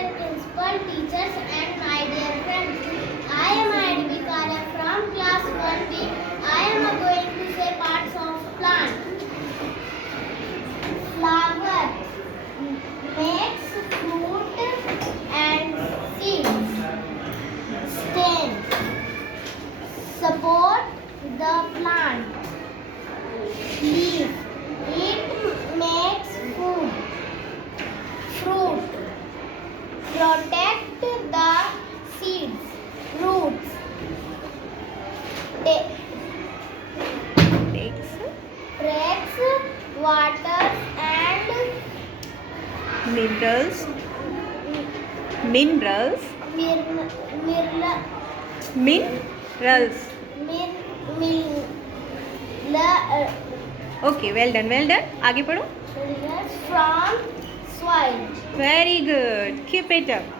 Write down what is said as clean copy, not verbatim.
dear principal, teachers, and my dear friends. I am IDB Karya from class 1B. I am going to say parts of plant. Flower makes fruit and seeds. Stem support the plant. Leaf it makes food. Fruit protect the seeds. Roots Takes tracks water and minerals. mirla, Minerals. Okay, well done, well done. आगे पढ़ो. from soil. Very good. Keep it up.